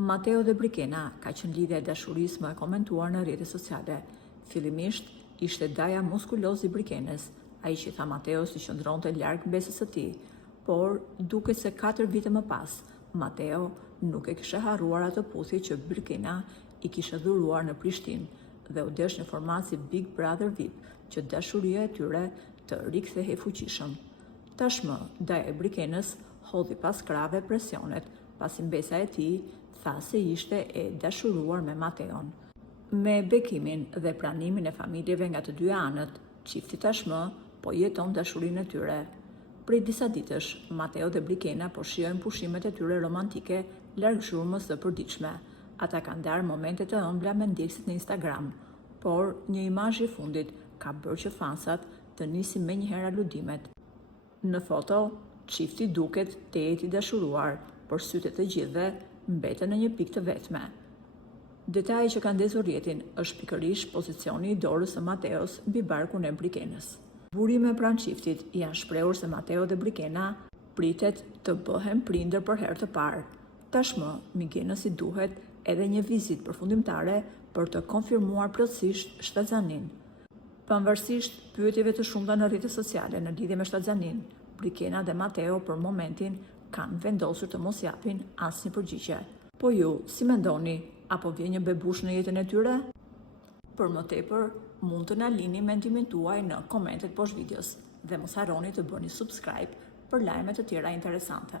Matteo dhe Brikena ka qenë lidhja e dashurisë më e komentuar në rrjetet sociale. Fillimisht ishte daja muskuloz i Brikenes, ai që tha Matteos i qëndronte larg besës së tij, por duket se 4 vite më pas, Matteo nuk e kishte harruar atë puthje që Brikena i kishte dhuruar në Prishtinë dhe u desh në format si Big Brother VIP që dashuria e tyre të rikthehej fuqishëm. Tashmë, daja e Brikenës hodhi pas krave presionet, pasi mbesa e tij tha se ishte e dashuruar me Matteon. Me bekimin dhe pranimin e familjeve nga të dy anët, çifti tashmë po jeton dashurinë e tyre. Prej disa ditësh, Matteo dhe Brikena po shijojnë pushimet e tyre romantike larg zhurmës së përditshme. Ata kanë ndarë momente të ëmbla me ndjekësit në Instagram, por një imazh i fundit ka bërë që fansat të nisin menjëherë aludimet. Në foto, çifti duket tejet i dashuruar, por sytë e të gjithëve mbeten në një pikë të vetme. Detaji që ka ndezur rrjetin është pikërisht pozicioni i dorës së Matteos mbi barkun e Brikenës. Burime pranë çiftit janë shprehur se Matteo dhe Brikena pritet të bëhen prindër për herë të parë. Tashmë, miqenës i duhet edhe një vizitë përfundimtare për të konfirmuar plotësisht shtatzanin. Pavarësisht pyetjeve të shumta në rrjetet sociale në lidhje me shtatzanin, Brikena dhe Matteo për momentin kanë vendosur të mos japin asnjë përgjigje. Po ju, si mendoni, apo vjen një bebush në jetën e tyre? Për më tepër, mund të na lini mendimin tuaj në komentet poshtë videos dhe mos harroni të bëni subscribe për lajme të tjera interesante.